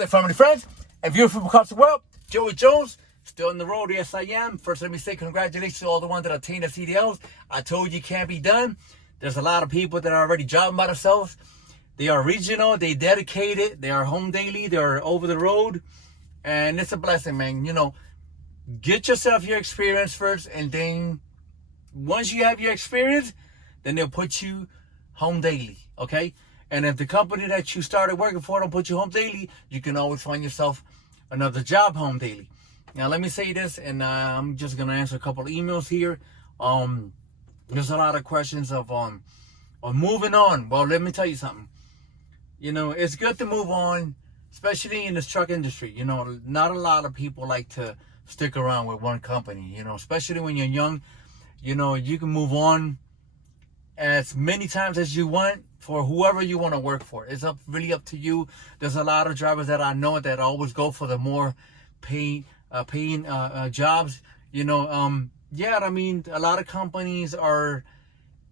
there, family, friends, and viewers from across the world. Joey Jones, still on the road. Yes, I am. First, let me say congratulations to all the ones that obtained their CDLs. I told you it can't be done. There's a lot of people that are already driving by themselves. They are regional. They dedicated. They are home daily. They are over the road. And it's a blessing, man. You know, get yourself your experience first. And then once you have your experience, then they'll put you home daily, okay? And if the company that you started working for don't put you home daily, you can always find yourself another job home daily. Now, let me say this, and I'm just going to answer a couple of emails here. There's a lot of questions of moving on. Well, let me tell you something. You know, it's good to move on, especially in this truck industry. You know, not a lot of people like to stick around with one company, you know, especially when you're young. You know, you can move on as many times as you want for whoever you want to work for. It's really up to you. There's a lot of drivers that I know that always go for the more paying jobs. You know, yeah, I mean, a lot of companies are,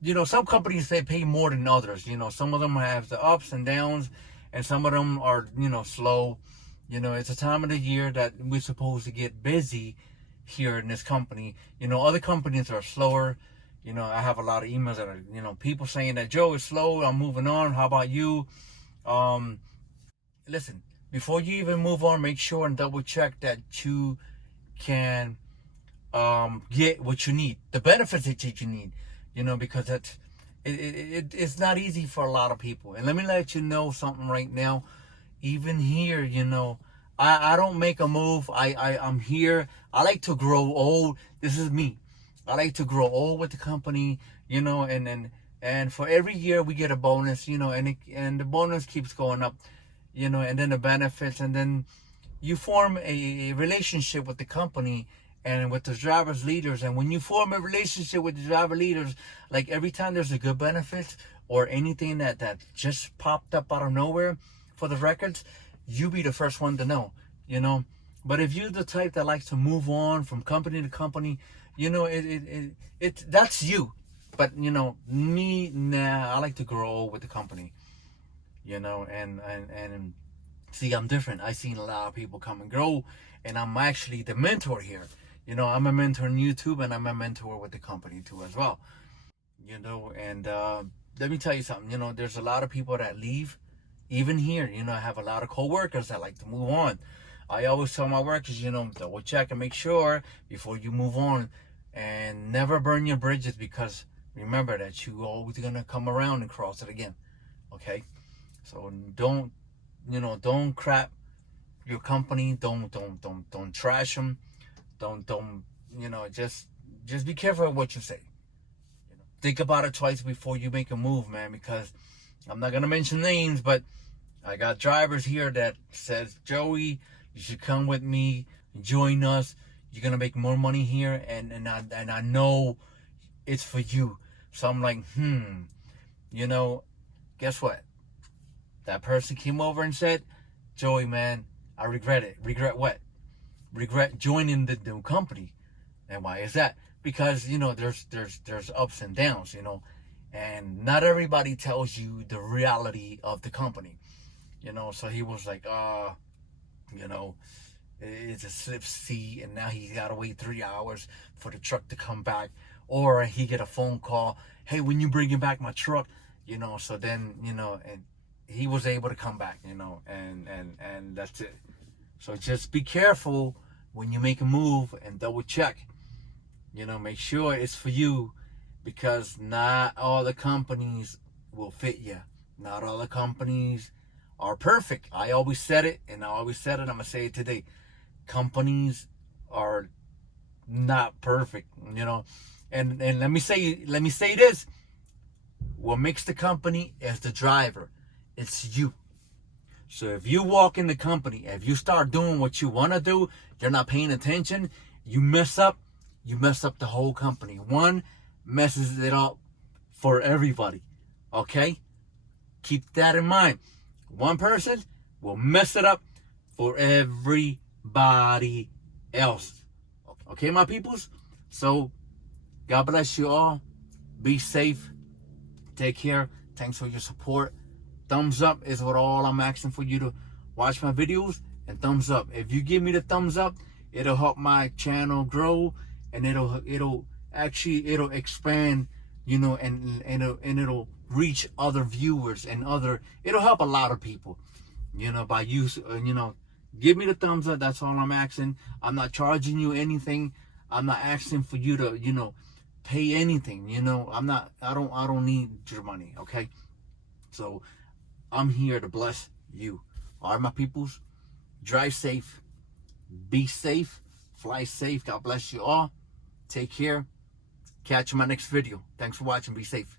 you know, some companies, they pay more than others. You know, some of them have the ups and downs, and some of them are, you know, slow. You know, it's a time of the year that we're supposed to get busy here in this company. You know, other companies are slower. You know, I have a lot of emails that are, you know, people saying that Joe is slow, I'm moving on. How about you? Listen, before you even move on, make sure and double check that you can get what you need, the benefits that you need, you know, because it's not easy for a lot of people. And let me let you know something right now. Even here, you know, I don't make a move. I'm here. I like to grow old. This is me. I like to grow old with the company, you know, and for every year we get a bonus, you know, and the bonus keeps going up, you know, and then the benefits, and then you form a relationship with the company and with the driver's leaders. And when you form a relationship with the driver leaders, like every time there's a good benefit or anything that just popped up out of nowhere for the records, you be the first one to know, you know. But if you're the type that likes to move on from company to company, you know, that's you. But, you know, me, nah, I like to grow with the company, you know, and see, I'm different. I've seen a lot of people come and grow, and I'm actually the mentor here. You know, I'm a mentor on YouTube, and I'm a mentor with the company too as well, you know. And let me tell you something, you know, there's a lot of people that leave. Even here, you know, I have a lot of co-workers that like to move on. I always tell my workers, you know, double check and make sure before you move on, and never burn your bridges, because remember that you always gonna come around and cross it again. Okay, so don't, you know, don't crap your company. Don't trash them. Don't you know, just be careful of what you say. You know, think about it twice before you make a move, man, because I'm not gonna mention names, but I got drivers here that says, Joey, you should come with me, join us. You're gonna make more money here, and I know it's for you. So I'm like, you know, guess what? That person came over and said, Joey, man, I regret it. Regret what? Regret joining the new company. And why is that? Because, you know, there's ups and downs, you know, and not everybody tells you the reality of the company, you know. So he was like, you know, it's a slip seat, and now he's got to wait 3 hours for the truck to come back. Or he get a phone call, hey, when you bringing back my truck, you know. So then, you know, and he was able to come back, you know, and that's it. So just be careful when you make a move, and double check, you know, make sure it's for you, because not all the companies will fit you. Not all the companies are perfect. I always said it, and I always said it. I'm gonna say it today. Companies are not perfect, you know. And let me say this. What makes the company is the driver. It's you. So if you walk in the company, if you start doing what you want to do, you're not paying attention, you mess up the whole company. One messes it up for everybody. Okay? Keep that in mind. One person will mess it up for everybody else. Okay, my peoples? So, God bless you all. Be safe. Take care. Thanks for your support. Thumbs up is what all I'm asking for you to watch my videos, and thumbs up. If you give me the thumbs up, it'll help my channel grow, and it'll expand, you know, and it'll reach other viewers, and it'll help a lot of people, you know, by you know, give me the thumbs up. That's all I'm asking. I'm not charging you anything. I'm not asking for you to, you know, pay anything, you know. I don't need your money, okay? So I'm here to bless you. All right, my peoples, drive safe, be safe, fly safe. God bless you all. Take care. Catch you in my next video. Thanks for watching. Be safe.